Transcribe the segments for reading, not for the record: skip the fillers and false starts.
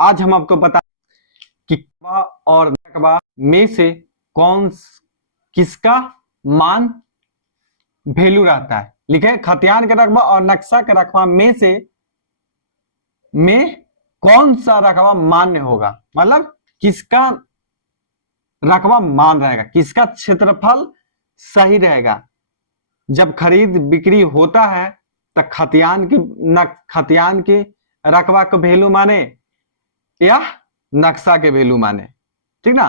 आज हम आपको बता कि रकबा और नकबा में से किसका मान वैल्यू रहता है। लिखे खतियान के रकबा और नक्शा के रकबा में कौन सा रकबा मान्य होगा, मतलब किसका रकबा मान रहेगा, किसका क्षेत्रफल सही रहेगा। जब खरीद बिक्री होता है तो खतियान के रकबा को वैल्यू माने या नक्शा के वैल्यू माने, ठीक ना।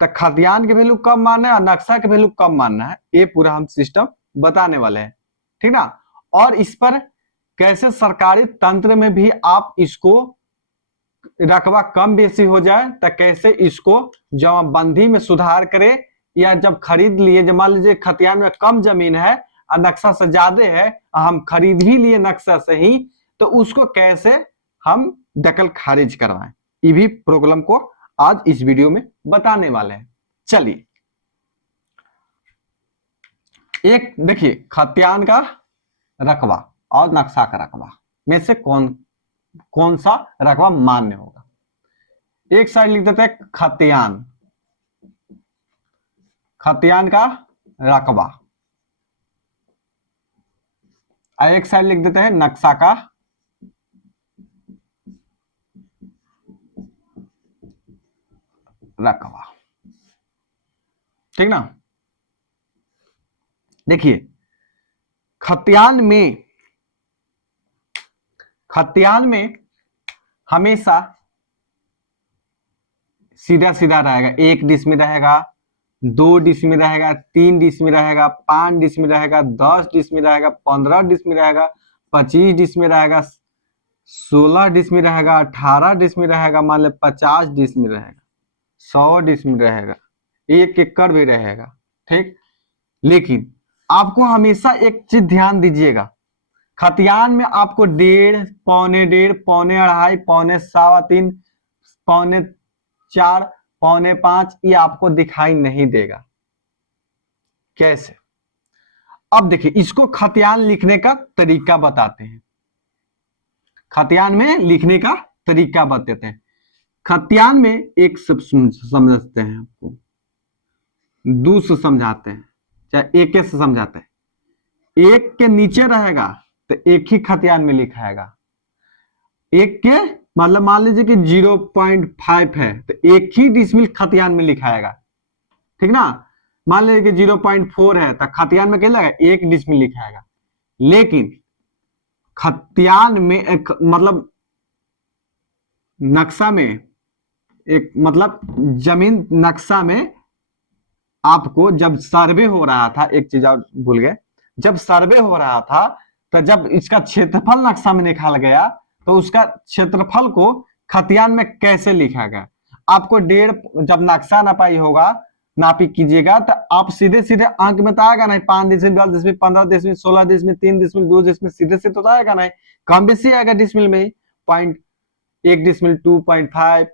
तो खतियान के वैल्यू कब मानना है और नक्शा के वैल्यू कब मानना है, ये पूरा हम सिस्टम बताने वाले हैं, ठीक ना। और इस पर कैसे सरकारी तंत्र में भी आप इसको रकबा कम बेसी हो जाए तो कैसे इसको जमाबंदी में सुधार करे, या जब खरीद लिए, जब मान लीजिए खतियान में कम जमीन है और नक्शा से ज्यादा है, हम खरीद ही लिए नक्शा से ही, तो उसको कैसे हम दखल खारिज करवाएं, ये भी प्रॉब्लम को आज इस वीडियो में बताने वाले हैं। चलिए एक देखिए, खतियान का रकबा और नक्शा का रकबा में से कौन सा रकबा मान्य होगा। एक साइड लिख देते हैं खतियान का रकबा, और एक साइड लिख देते हैं नक्शा का रकबा, ठीक ना। देखिए खतियान में हमेशा सीधा सीधा रहेगा, 1 डिसमिल रहेगा, 2 डिसमिल रहेगा, 3 डिसमिल रहेगा, 5 डिसमिल रहेगा, 10 डिसमिल रहेगा, 15 डिसमिल रहेगा, 25 डिसमिल रहेगा, 16 डिसमिल रहेगा, 18 डिसमिल रहेगा, मान लो 50 डिसमिल रहेगा, 100 डिसमिल रहेगा, 1 एकड़ भी रहेगा, ठीक। लेकिन आपको हमेशा एक चीज ध्यान दीजिएगा, खतियान में आपको 1.5, पौने 1.5, पौने 2.5, पौने 3.25, पौने 4, पौने 5 ये आपको दिखाई नहीं देगा। कैसे? अब देखिए इसको खतियान लिखने का तरीका बताते हैं, खतियान में लिखने का तरीका बताते हैं। खतियान में एक सब समझते हैं, आपको दो से समझाते हैं, चाहे एक से समझाते हैं। एक के नीचे रहेगा तो एक ही खतियान में लिखाएगा, एक के मतलब मान लीजिए कि 0.5 है तो एक ही डिसमिल खतियान में लिखाएगा, ठीक ना। मान लीजिए कि 0.4 है तो खतियान में क्या लगेगा, 1 डिसमिल लिखाएगा। लेकिन खतियान में एक मतलब नक्शा में एक मतलब जमीन नक्शा में आपको जब सर्वे हो रहा था, एक चीज और भूल गए, जब सर्वे हो रहा था तो जब इसका क्षेत्रफल नक्शा में निकाला गया तो उसका क्षेत्रफल को खतियान में कैसे लिखा गया। आपको 1.5 जब नक्शा नापाई होगा, नापी कीजिएगा तो आप सीधे सीधे अंक में तो आएगा नहीं, 5 decimal, 10 decimal, 15 decimal, 16 decimal, 3 decimal, 2 decimal, सीधे से तो आएगा नहीं, कम बेसी आएगा डिसमिल में ही। 1 डिसमिल, 2.5,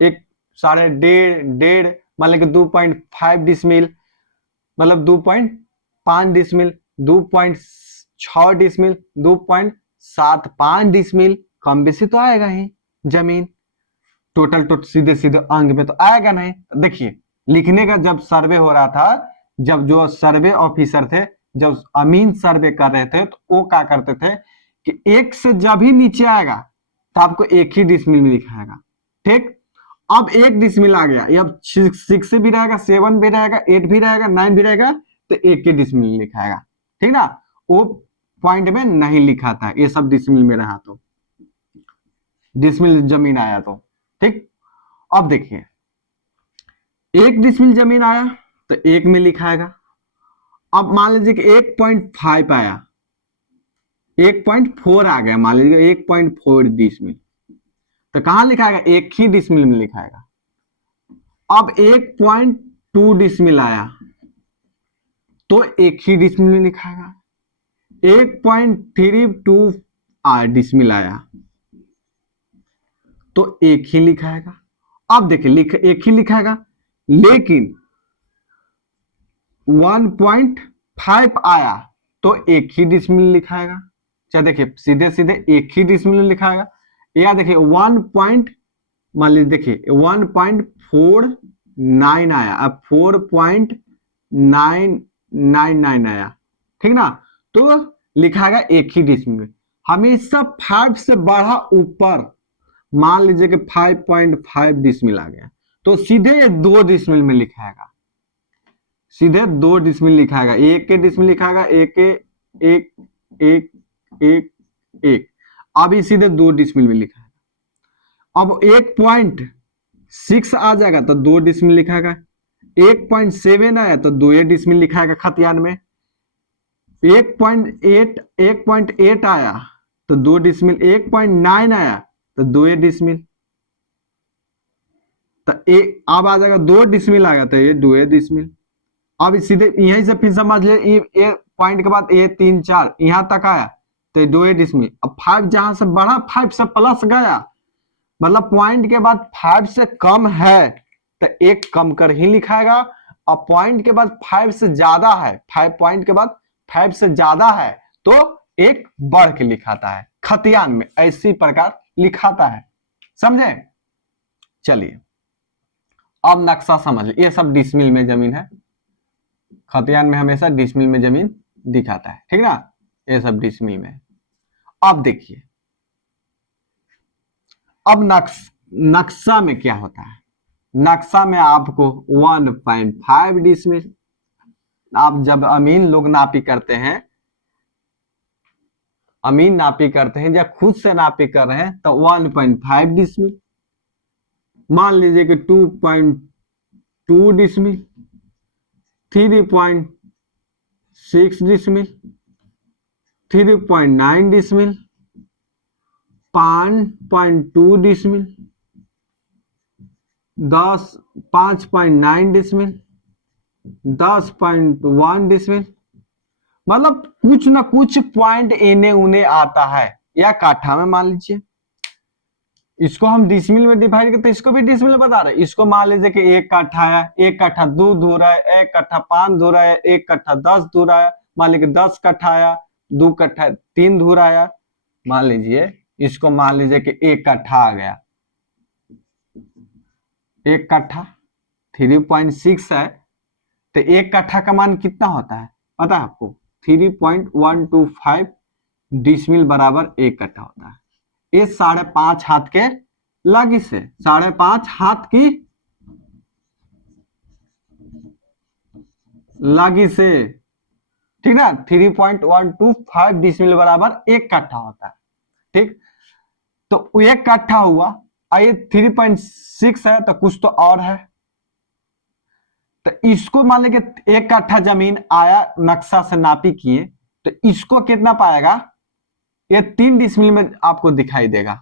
एक 1.5 मान लीजिए 2.5 डिसमिल, मतलब 2.5 डिसमिल, 2.6 डिसमिल, 2.75 डिसमिल, कम बेसी तो आएगा ही जमीन। टोटल सीधे सीधे अंक में तो आएगा नहीं। देखिए लिखने का जब सर्वे हो रहा था, जब जो सर्वे ऑफिसर थे, जब अमीन सर्वे कर रहे थे, तो वो क्या करते थे कि एक से जब ही नीचे आएगा तो आपको एक ही डिसमिल में लिखाएगा, ठीक। अब 1 डिसमिल आ गया, अब 6 भी रहेगा, 7 भी रहेगा, 8 भी रहेगा, 9 भी रहेगा, तो 1 ही डिसमिल लिखाएगा, ठीक ना। वो पॉइंट में नहीं लिखा था, ये सब डिसमिल में रहा तो डिसमिल जमीन आया तो, ठीक। अब देखिए 1 डिसमिल जमीन आया तो 1 में लिखाएगा। अब मान लीजिए कि 1.5 आया, 1.4 आ गया, मान लीजिए 1.4 डिसमिल, तो कहां लिखाएगा, एक ही डिसमिल में लिखाएगा। अब 1.2 डिसमिल आया तो एक ही डिसमिल में लिखाएगा। 1.32 डिसमिल आया तो एक ही लिखाएगा। अब देखिए एक ही लिखाएगा, लेकिन 1.5 आया तो एक ही डिसमिल लिखाएगा। चाहे देखिए सीधे सीधे एक ही डिसमिल लिखाएगा, या देखिए 1 पॉइंट, मान लीजिए देखिए 1.49 आया, अब 4.999 आया, ठीक ना। तो लिखाएगा एक ही डिसमिल में। हमेशा 5 से बढ़ा ऊपर, मान लीजिए कि 5.5 डिसमिल आ गया तो सीधे ये 2 डिसमिल में लिखाएगा, सीधे 2 डिसमिल लिखाएगा, एक के डिसमिल लिखाएगा, एक के एक एक एक एक, अभी सीधे 2 डिसमिल में लिखाएगा। अब 1.6 आ जाएगा तो 2 डिसमिल लिखाएगा, 1.7 आया तो 2 डिसमिल लिखाएगा खतियान में, 1.8 आया तो 2 डिसमिल, 1.9 आया तो 2 डिसमिल, तो अब आ जाएगा 2 डिसमिल आ गया तो ये 2 डिसमिल। अब सीधे यहीं से फिर समझ ले, ये पॉइंट के बाद ये 3 4 यहां तक आया तो 2 डिसमिल। अब 5 जहां से बढ़ा, 5 से प्लस गया, मतलब पॉइंट के बाद 5 से कम है तो एक कम कर ही लिखाएगा, और पॉइंट के बाद 5 से ज्यादा है, 5 पॉइंट के बाद 5 से ज्यादा है तो एक बढ़ के लिखाता है। खतियान में ऐसी प्रकार लिखाता है, समझे। चलिए अब नक्शा समझ लीजिए, ये सब डिसमिल में जमीन है, खतियान में हमेशा डिसमिल में जमीन दिखाता है, ठीक ना, ये सब डिसमिल में। अब देखिए, अब नक्शा में क्या होता है, नक्शा में आपको 1.5 डिसमिल, आप जब अमीन लोग नापी करते हैं, अमीन नापी करते हैं या खुद से नापी कर रहे हैं तो 1.5 डिसमिल, मान लीजिए कि 2.2 decimal, 3.6 decimal, 3.9 decimal, 5.2 decimal, 5.9 decimal, 10.1 decimal, मतलब कुछ ना कुछ पॉइंट एने उने आता है, या काठा में मान लीजिए, इसको हम डिसमिल में डिवाइड करते हैं, इसको भी डिसमिल बता रहे हैं। इसको मान लीजिए कि 1 कट्ठा है, 1 कट्ठा 2 धुरा है, 1 कट्ठा 5 धुरा है, 1 कट्ठा 10 धुरा है, मान लीजिए 10 कट्ठा आया, 2 कट्ठा 3 धुरा आया, मान लीजिए इसको मान लीजिए कि 1 कट्ठा आ गया, 1 कट्ठा 3.6 है तो 1 कट्ठा का मान कितना होता है पता है आपको, 3.125 डिसमिल बराबर 1 कट्ठा होता है। ये 5.5 हाथ के लगी से, 5.5 हाथ की लगी से, ठीक ना, 3.125 डिसमिल बराबर 1 कट्ठा होता है, ठीक। तो 1 कट्ठा हुआ, ये 3.6 है तो कुछ तो और है, तो इसको मान लीजिए 1 कट्ठा जमीन आया, नक्शा से नापी किए तो इसको कितना पाएगा, ये 3 डिसमिल में आपको दिखाई देगा,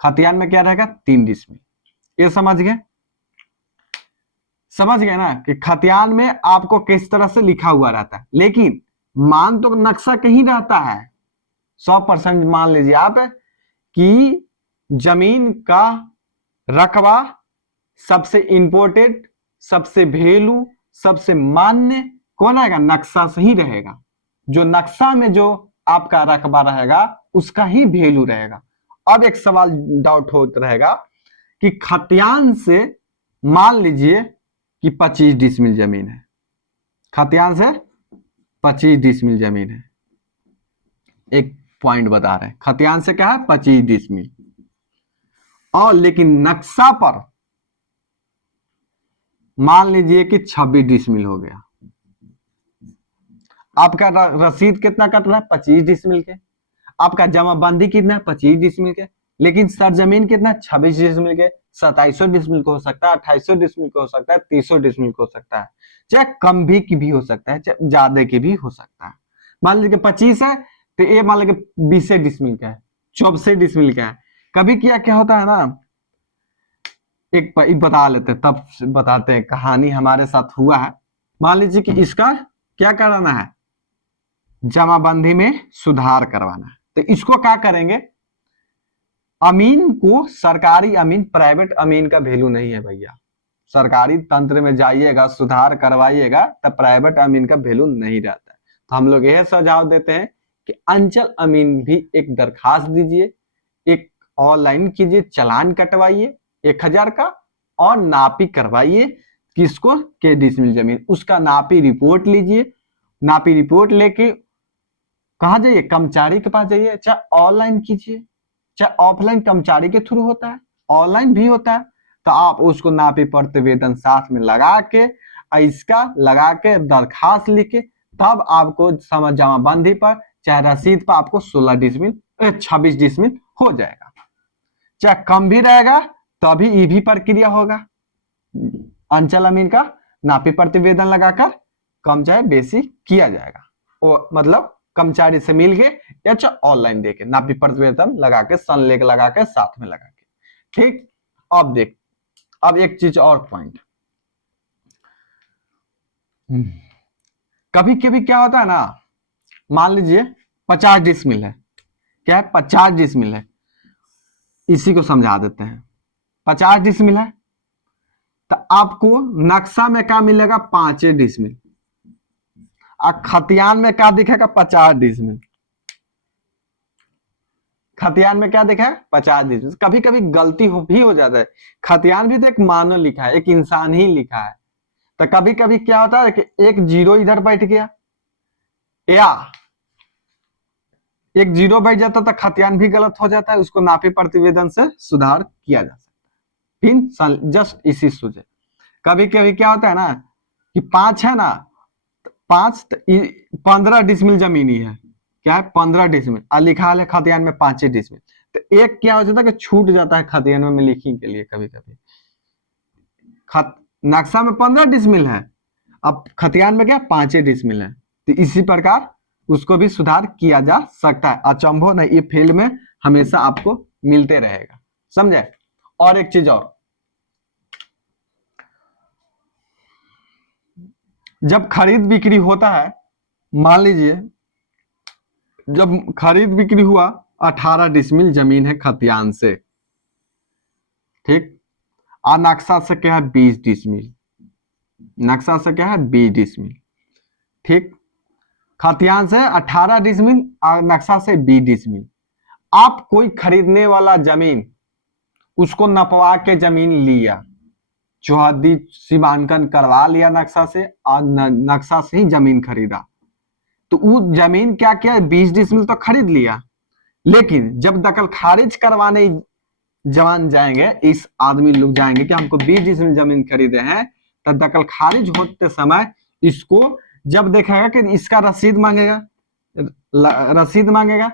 खतियान में क्या रहेगा 3 डिसमिल। ये समझ गए, समझ गए ना कि खतियान में आपको किस तरह से लिखा हुआ रहता है, लेकिन मान तो नक्शा कहीं रहता है। 100% मान लीजिए आप कि जमीन का रकबा सबसे इंपोर्टेंट, सबसे वैल्यू, सबसे मान्य कौन आएगा, नक्शा से ही रहेगा। जो नक्शा में जो आपका रकबा रहेगा उसका ही वैल्यू रहेगा। अब एक सवाल डाउट होता रहेगा कि खतियान से मान लीजिए कि 25 डिसमिल जमीन है, खतियान से 25 डिसमिल जमीन है, एक पॉइंट बता रहे हैं, खतियान से क्या है 25 डिसमिल, और लेकिन नक्शा पर मान लीजिए कि 26 डिसमिल हो गया, आपका रसीद कितना कट रहा है 25 डिसमिल के, आपका जमाबंदी कितना है 25 डिसमिल के, लेकिन सरजमीन कितना 26 डिसमिल के, 2700 डिसमिल को हो सकता है, 2800 डिसमिल को हो सकता है, 300 डिसमिल को हो सकता है, चाहे कम भी की भी हो सकता है, चाहे ज्यादा की भी हो सकता है। मान लीजिए 25 है तो ये मान लीजिए 20 डिसमिल का है, 24 डिसमिल का है। कभी क्या होता है ना, एक बता लेते हैं, तब बताते हैं, कहानी हमारे साथ हुआ है। मान लीजिए कि इसका क्या कराना है, जमाबंदी में सुधार करवाना है, तो इसको क्या करेंगे, अमीन को, सरकारी अमीन, प्राइवेट अमीन का वैल्यू नहीं है भैया, सरकारी तंत्र में जाइएगा सुधार करवाइएगा तो प्राइवेट अमीन का वैल्यू नहीं रहता है। तो हम लोग यह सुझाव देते हैं कि अंचल अमीन भी एक दरखास्त दीजिए, एक ऑनलाइन कीजिए, चालान कटवाइए 1000 का और नापी करवाइए। किसको? के डिसमिल जमीन। उसका नापी रिपोर्ट लीजिए, नापी रिपोर्ट लेके कहा जाइए? कर्मचारी के पास जाइए। चाहे ऑनलाइन कीजिए चाहे ऑफलाइन, कर्मचारी के थ्रू होता है, ऑनलाइन भी होता है। तो आप उसको नापी प्रतिवेदन साथ में लगा के, इसका लगा के दरखास्त लिख के, तब आपको समझ जमाबंदी पर चाहे रसीद पर आपको 16 डिसमिल 26 डिसमिल हो जाएगा। चाहे कम भी रहेगा तभी ये भी प्रक्रिया होगा। अंचल अमीन का नापी प्रतिवेदन लगाकर कम चाहे बेसी किया जाएगा। वो मतलब कर्मचारी से मिल के या चाहे ऑनलाइन देके नापी प्रतिवेदन लगा के, संलेख लगा के, साथ में लगा के। ठीक। अब देख, अब एक चीज और पॉइंट, कभी कभी क्या होता है ना, मान लीजिए 50 डिसमिल है। क्या है? 50 डिसमिल है। इसी को समझा देते हैं। 50 डिसमिल है तो आपको नक्शा में क्या मिलेगा? 5 डिसमिल। और खतियान में क्या दिखेगा? 50 डिसमिल। खतियान में क्या देखा है? 50 डिसमिल। कभी कभी गलती भी हो जाता है। खतियान भी तो एक मानव लिखा है, एक इंसान ही लिखा है। तो कभी कभी क्या होता है कि एक जीरो इधर बैठ गया या एक जीरो बैठ जाता तो खतियान भी गलत हो जाता है। उसको नापी प्रतिवेदन से सुधार किया जा सकता है। फिर जस्ट इसी सूझे। कभी कभी क्या होता है ना कि 5 है ना, 5 15 डिसमिल जमीन ही है। क्या है? 15 डिसमिल और लिखा है खतियान में 5 डिसमिल। तो एक क्या हो जाता है कि छूट जाता है खतियान में लिखने के लिए। कभी कभी नक्शा में 15 डिसमिल है, अब खतियान में क्या 5 डिसमिल है। तो इसी प्रकार उसको भी सुधार किया जा सकता है। अचंभो नहीं, ये फील्ड में हमेशा आपको मिलते रहेगा। समझे? और एक चीज और, जब खरीद बिक्री होता है, मान लीजिए जब खरीद बिक्री हुआ, 18 डिसमिल जमीन है खतियान से। ठीक। और नक्शा से क्या है? 20 डिसमिल। नक्शा से क्या है? 20 डिसमिल। ठीक। खतियान से 18 डिसमिल और नक्शा से 20 डिसमिल। आप कोई खरीदने वाला जमीन उसको नपवा के जमीन लिया, चौहद्दी सीमांकन करवा लिया नक्शा से, और नक्शा से ही जमीन खरीदा। तो वो जमीन क्या किया? 20 डिसमिल तो खरीद लिया, लेकिन जब दखल खारिज करवाने जवान जाएंगे, इस आदमी लोग जाएंगे कि हमको 20 डिसमिल जमीन खरीदे हैं, तो दखल खारिज होते समय इसको जब देखेगा कि इसका रसीद मांगेगा, रसीद मांगेगा,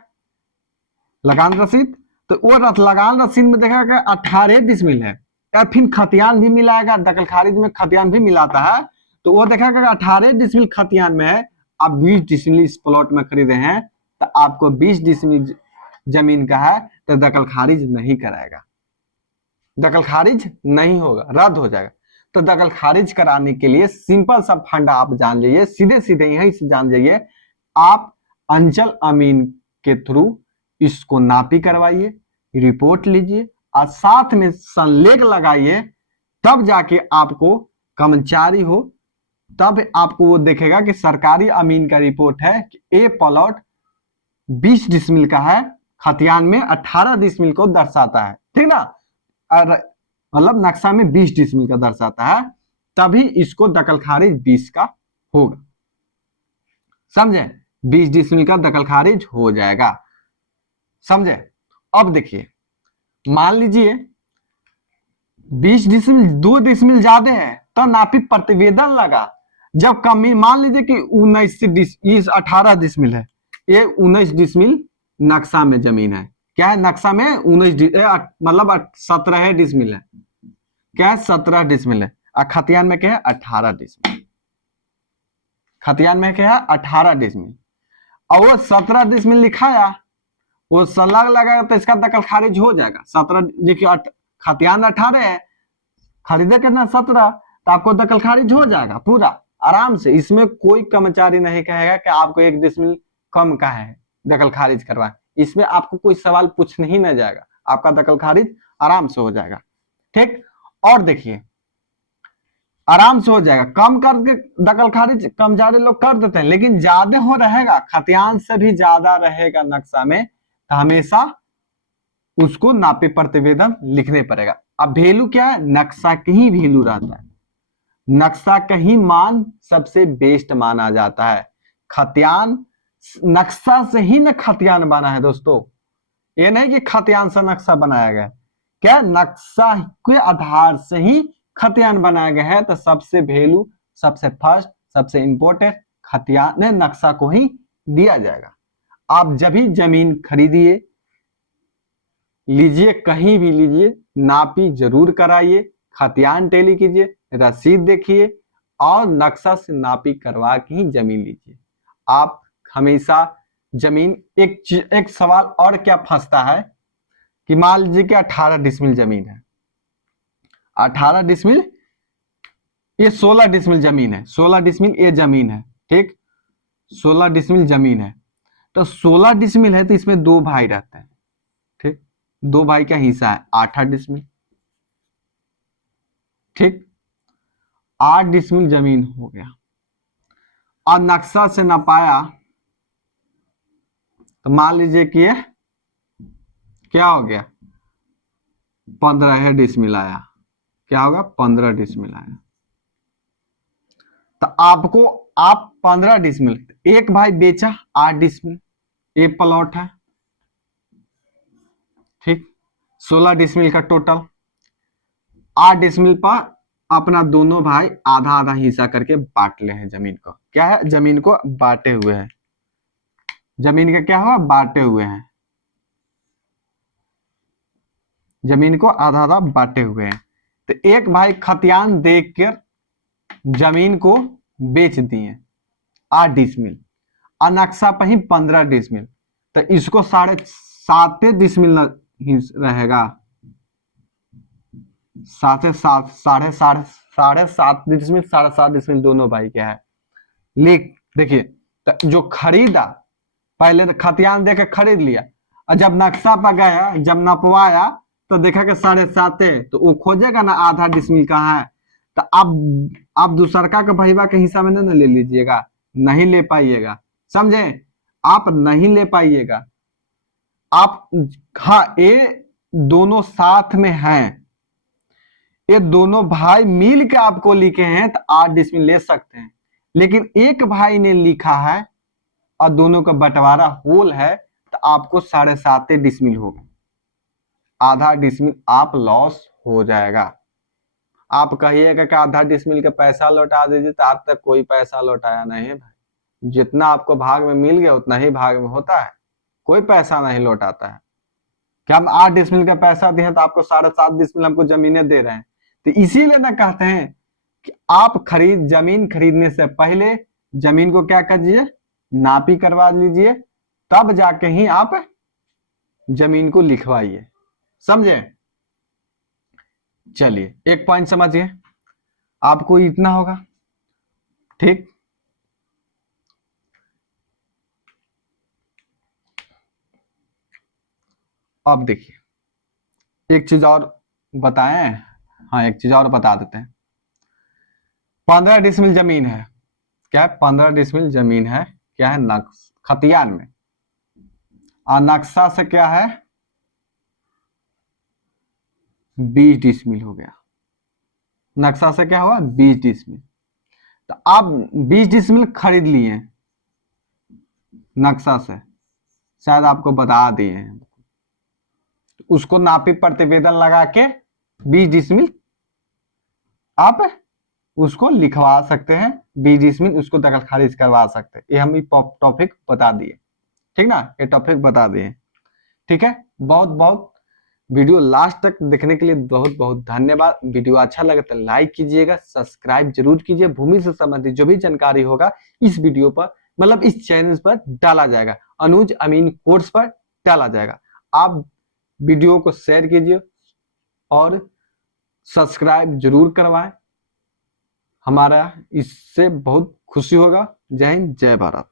लगान रसीद, तो वो लगान रसीद में देखेगा कि 18 डिसमिल है। या फिर खतियान भी मिलाएगा, दखल खारिज में खतियान भी मिलाता है, तो वो देखेगा कि 18 डिसमिल खतियान में है, आप 20 डिसमिल इस प्लॉट में खरीदे हैं, तो आपको 20 डिसमिल जमीन का है, तो दखल खारिज नहीं कराएगा, दखल खारिज नहीं होगा, रद्द हो जाएगा। तो दखल खारिज कराने के लिए सिंपल सा फंडा आप जान जाइए, सीधे सीधे यहीं से जान जाइए। आप अंचल अमीन के थ्रू इसको नापी करवाइए, रिपोर्ट लीजिए और साथ में संलेख लगाइए, तब जाके आपको कर्मचारी हो, तब आपको वो देखेगा कि सरकारी अमीन का रिपोर्ट है कि ए प्लॉट 20 डिसमिल का है, खतियान में 18 डिसमिल को दर्शाता है। ठीक ना? मतलब नक्शा में 20 डिसमिल का दर्शाता है, तभी इसको दखल खारिज 20 का होगा। समझे? 20 डिसमिल का दखल खारिज हो जाएगा। समझे? अब देखिए, मान लीजिए 20 डिसमिल 2 डिसमिल ज्यादा है तो नापी प्रतिवेदन लगा। जब कमी, मान लीजिए कि 19 18 डिसमिल है, ये 19 डिसमिल नक्शा में जमीन है। क्या है? नक्शा में 19 मतलब 17 डिसमिल है। क्या है? 17 डिसमिल है। और खतियान में क्या है? 18 डिसमिल। खतियान में क्या है? 18 डिसमिल। और वो 17 डिसमिल लिखाया, वो सलाग लगाएगा तो इसका दखल खारिज हो जाएगा। 17 देखिए, खतियान 18 है, खरीदे कितना? 17, तो आपको दखल खारिज हो जाएगा पूरा आराम से। इसमें कोई कर्मचारी नहीं कहेगा कि आपको 1 डिसमिल कम का है, दखल खारिज करवाए। इसमें आपको कोई सवाल पूछने ही नहीं जाएगा, आपका दखल खारिज आराम से हो जाएगा। ठीक। और देखिए, आराम से हो जाएगा। कम करके दखल खारिज कर्मचारी लोग कर देते हैं, लेकिन ज्यादा हो रहेगा, खतियान से भी ज्यादा रहेगा नक्शा में, तो हमेशा उसको नापे प्रतिवेदन लिखने पड़ेगा। अब वैल्यू क्या है, नक्शा का ही वैल्यू रहता है, नक्शा का ही मान सबसे बेस्ट माना जाता है। खतियान नक्शा से ही न खतियान बना है दोस्तों, ये नहीं कि खतियान से नक्शा बनाया गया, क्या नक्शा के आधार से ही खतियान बनाया गया है। तो सबसे वैल्यू, सबसे फर्स्ट, सबसे इंपॉर्टेंट खतियान नक्शा को ही दिया जाएगा। आप जब भी जमीन खरीदिए, लीजिए, कहीं भी लीजिए, नापी जरूर कराइए, खतियान टैली कीजिए, रसीद देखिए और नक्शा से नापी करवा के ही जमीन लीजिए। आप हमेशा जमीन, एक सवाल और क्या फंसता है कि मान लीजिए कि 18 डिसमिल जमीन है, 18 डिसमिल, ये 16 डिसमिल जमीन है, 16 डिसमिल ये जमीन है, ठीक, 16 डिसमिल जमीन है। तो 16 डिसमिल है तो इसमें 2 भाई रहते हैं, ठीक, 2 भाई का हिस्सा है 8 डिसमिल, ठीक, 8 डिसमिल जमीन हो गया। और नक्शा से नपाया तो मान लीजिए कि ये क्या हो गया, 15 डिसमिल आया, क्या होगा, 15 डिसमिल आया। तो आपको, आप 15 डिसमिल, एक भाई बेचा 8 डिसमिल, एक प्लॉट है, ठीक, 16 डिसमिल का टोटल, 8 डिसमिल पर अपना दोनों भाई आधा आधा हिस्सा करके बांट ले हैं जमीन को, क्या है, जमीन को बांटे हुए हैं, जमीन का क्या हुआ, बांटे हुए हैं, जमीन को आधा आधा बांटे हुए हैं। तो एक भाई खतियान देकर जमीन को बेच दिए 8 डिसमिल, और नक्शा पर ही 15 डिसमिल, तो इसको 7.5 डिसमिल रहेगा, 7.5 7.5 डिसमिल, 7.5 डिसमिल दोनों भाई क्या है, लिख देखिए। तो जो खरीदा, पहले तो खतियान देके खरीद लिया, और जब नक्शा पर गया, जब नपवाया तो देखा कि 7.5 है, तो वो खोजेगा ना आधा डिसमिल कहाँ है। तो आप दूसरका के भईवा के हिस्सा में नहीं ले लीजिएगा, नहीं ले पाइएगा, समझे, आप नहीं ले पाइएगा। आप, हाँ, ये दोनों साथ में हैं, ये दोनों भाई मिल के आपको लिखे हैं तो 8 डिसमिल ले सकते हैं, लेकिन एक भाई ने लिखा है और दोनों का बंटवारा होल है, तो आपको 7.5 डिसमिल होगा, आधा डिसमिल आप लॉस हो जाएगा। आप कहिएगा कि आधा डिसमिल का पैसा लौटा दीजिए, तो आज तक कोई पैसा लौटाया नहीं है भाई, जितना आपको भाग में मिल गया उतना ही भाग में होता है, कोई पैसा नहीं लौटाता है। कि हम 8 डिसमिल का पैसा दिए तो आपको 7.5 डिसमिल हमको जमीनें दे रहे हैं। तो इसीलिए ना कहते हैं कि आप जमीन खरीदने से पहले जमीन को क्या कीजिए, नापी करवा लीजिए, तब जाके ही आप जमीन को लिखवाइए, समझे। चलिए, एक पॉइंट समझिए, आपको इतना होगा, ठीक। अब देखिए एक चीज और बताएं, हाँ एक चीज और बता देते हैं। 15 डिसमिल जमीन है, क्या है, 15 डिसमिल जमीन है, क्या है, खतियान में, और नक्शा से क्या है, 20 डिसमिल हो गया, नक्शा से क्या हुआ, 20 डिसमिल। तो आप 20 डिसमिल खरीद लिए नक्शा से, शायद आपको बता दिए हैं, उसको नापी प्रतिवेदन लगा के 20 डिसमिल आप उसको लिखवा सकते हैं, 20 डिसमिल उसको दखल खारिज करवा सकते हैं। ये हम टॉपिक बता दिए, ठीक ना, ये टॉपिक बता दिए, ठीक है। बहुत बहुत वीडियो लास्ट तक देखने के लिए बहुत बहुत धन्यवाद। वीडियो अच्छा लगे तो लाइक कीजिएगा, सब्सक्राइब जरूर कीजिए। भूमि से संबंधित जो भी जानकारी होगा इस वीडियो पर, मतलब इस चैनल पर डाला जाएगा, अनुज अमीन कोर्स पर डाला जाएगा। आप वीडियो को शेयर कीजिए और सब्सक्राइब जरूर करवाएं, हमारा इससे बहुत खुशी होगा। जय हिंद, जय भारत।